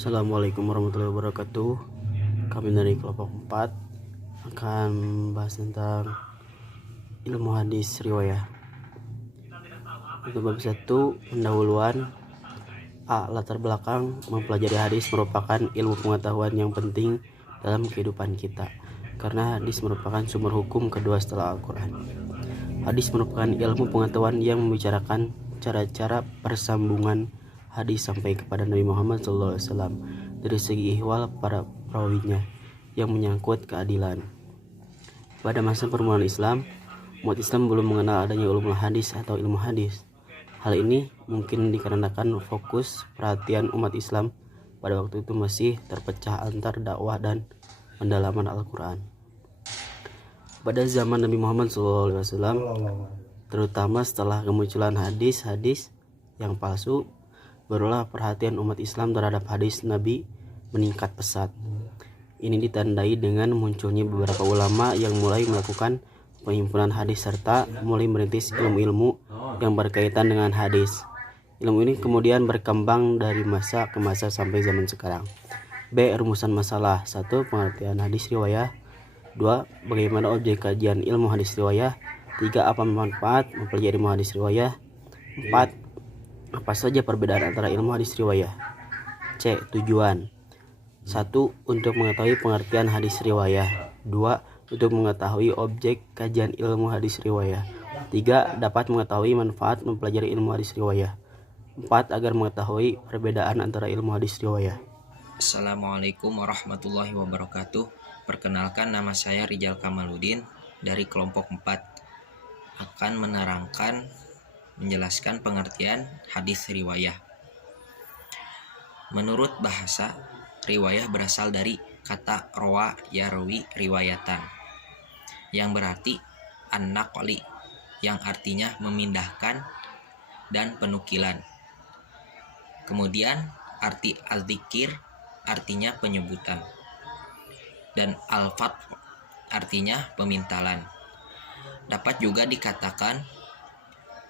Assalamualaikum warahmatullahi wabarakatuh. Kami dari kelompok 4 akan membahas tentang ilmu hadis riwayah. Untuk bab 1, pendahuluan. Latar belakang mempelajari hadis merupakan ilmu pengetahuan yang penting dalam kehidupan kita, karena hadis merupakan sumber hukum kedua setelah Al-Quran. Hadis merupakan ilmu pengetahuan yang membicarakan cara-cara persambungan hadis sampai kepada Nabi Muhammad SAW dari segi ihwal para perawinya yang menyangkut keadilan. Pada masa permulaan Islam, umat Islam belum mengenal adanya ulumul hadis atau ilmu hadis. Hal ini mungkin dikarenakan fokus perhatian umat Islam pada waktu itu masih terpecah antar dakwah dan pendalaman Al-Quran. Pada zaman Nabi Muhammad SAW, terutama setelah kemunculan hadis-hadis yang palsu, barulah perhatian umat Islam terhadap hadis Nabi meningkat pesat. Ini ditandai dengan munculnya beberapa ulama yang mulai melakukan penghimpunan hadis serta mulai merintis ilmu-ilmu yang berkaitan dengan hadis. Ilmu ini kemudian berkembang dari masa ke masa sampai zaman sekarang. B. Rumusan masalah. 1. Pengertian hadis riwayah. 2. Bagaimana objek kajian ilmu hadis riwayah. 3. Apa manfaat mempelajari ilmu hadis riwayah. 4. Apa saja perbedaan antara ilmu hadis riwayah. C. Tujuan. 1. Untuk mengetahui pengertian hadis riwayah. 2. Untuk mengetahui objek kajian ilmu hadis riwayah. 3. Dapat mengetahui manfaat mempelajari ilmu hadis riwayah. 4. Agar mengetahui perbedaan antara ilmu hadis riwayah. Assalamualaikum warahmatullahi wabarakatuh. Perkenalkan, nama saya Rijal Kamaludin dari kelompok 4 akan menjelaskan pengertian hadis riwayah. Menurut bahasa, riwayah berasal dari kata rawa yarwi riwayatan, yang berarti an-naqli, yang artinya memindahkan dan penukilan. Kemudian arti al-dzikir artinya penyebutan, dan al-fath artinya pemintalan. Dapat juga dikatakan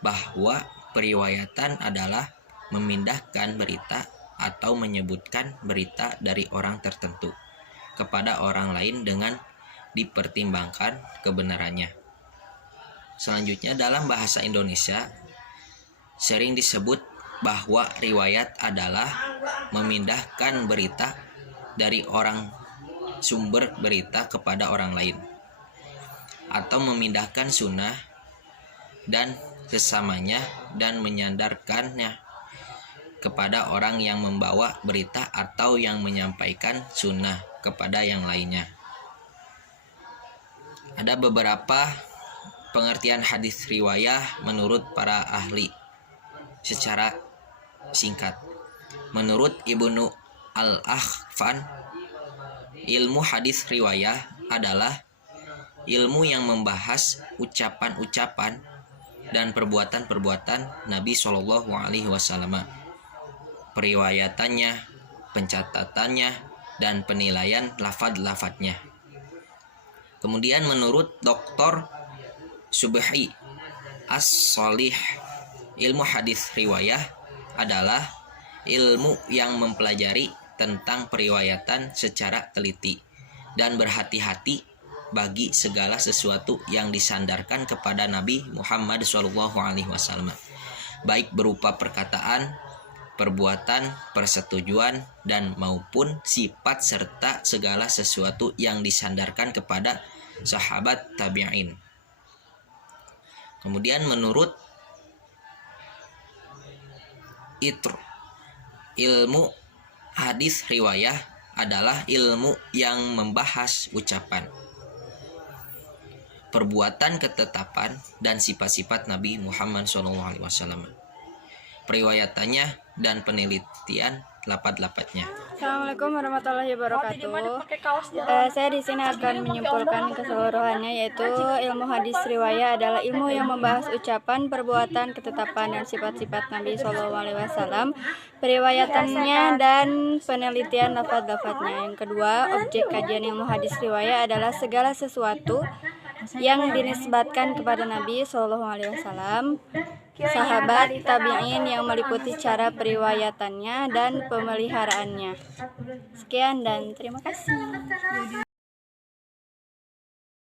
bahwa periwayatan adalah memindahkan berita atau menyebutkan berita dari orang tertentu kepada orang lain dengan dipertimbangkan kebenarannya. Selanjutnya, dalam bahasa Indonesia sering disebut bahwa riwayat adalah memindahkan berita dari orang sumber berita kepada orang lain, atau memindahkan sunnah dan sesamanya dan menyandarkannya kepada orang yang membawa berita atau yang menyampaikan sunnah kepada yang lainnya. Ada beberapa pengertian hadis riwayah menurut para ahli. Secara singkat, menurut Ibnu Al-Akhfan, ilmu hadis riwayah adalah ilmu yang membahas ucapan-ucapan dan perbuatan-perbuatan Nabi Shallallahu Alaihi Wasallam, periwayatannya, pencatatannya, dan penilaian lafadz-lafadznya. Kemudian menurut Dr. Subhi As-Shalih, ilmu hadis riwayah adalah ilmu yang mempelajari tentang periwayatan secara teliti dan berhati-hati bagi segala sesuatu yang disandarkan kepada Nabi Muhammad SAW, baik berupa perkataan, perbuatan, persetujuan, dan maupun sifat serta segala sesuatu yang disandarkan kepada sahabat tabi'in. Kemudian menurut Itr, ilmu hadis riwayah adalah ilmu yang membahas ucapan, perbuatan, ketetapan, dan sifat-sifat Nabi Muhammad SAW, periwayatannya, dan penelitian lafadz-lafadznya. Assalamualaikum warahmatullahi wabarakatuh. Saya di sini akan menyimpulkan keseluruhannya, yaitu ilmu hadis riwayah adalah ilmu yang membahas ucapan, perbuatan, ketetapan, dan sifat-sifat Nabi SAW, periwayatannya, dan penelitian lafadz-lafadznya. Yang kedua, objek kajian ilmu hadis riwayah adalah segala sesuatu yang dinisbatkan kepada Nabi SAW sahabat tabi'in yang meliputi cara periwayatannya dan pemeliharaannya. Sekian dan terima kasih.